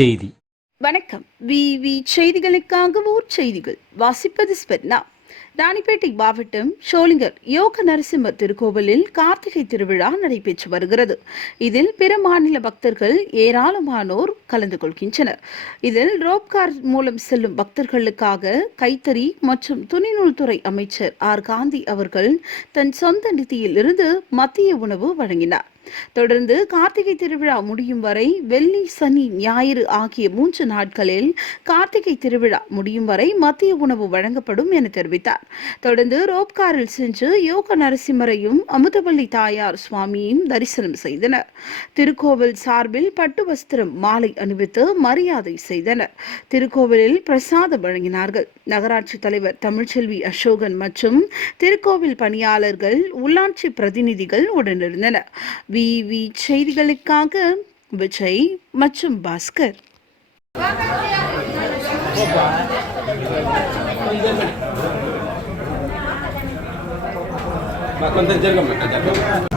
செய்தி. வணக்கம். விவி செய்திகளுக்காக ஊர் செய்திகள் வாசிப்பது ஸ்பெர்னா. ராணிப்பேட்டை மாவட்டம் ஷோலிங்கர் யோக நரசிம்மர் திருக்கோவிலில் கார்த்திகை திருவிழா நடைபெற்று வருகிறது. இதில் பிற மாநில பக்தர்கள் ஏராளமானோர் கலந்து கொள்கின்றனர். இதில் ரோப்கார் மூலம் செல்லும் பக்தர்களுக்காக கைத்தறி மற்றும் துணிநூல் துறை அமைச்சர் ஆர் காந்தி அவர்கள் தன் சொந்த நிதியில் இருந்து மதிய உணவு வழங்கினார். தொடர்ந்து கார்த்திகை திருவிழா முடியும் வரை வெள்ளி, சனி, ஞாயிறு ஆகிய 3 நாட்களில் கார்த்திகை திருவிழா முடியும் வரை மதிய உணவு வழங்கப்படும் என தெரிவித்தார். தொடர்ந்து ரோப்காரில் சென்று யோக நரசிம்மரையும் அமுதவள்ளி தாயார் சுவாமியையும் தரிசனம் செய்தனர். திருக்கோவில் சார்பில் பட்டு வஸ்திரம், மாலை அணிவித்து மரியாதை செய்தனர். திருக்கோவிலில் பிரசாதம் வழங்கினார்கள். நகராட்சி தலைவர் தமிழ்ச்செல்வி அசோகன் மற்றும் திருக்கோவில் பணியாளர்கள், உள்ளாட்சி பிரதிநிதிகள் உடனிருந்தனர். விவி செய்திகளுக்காக விஜய் மற்றும் பாஸ்கர். కొంచెం జరగమ్మ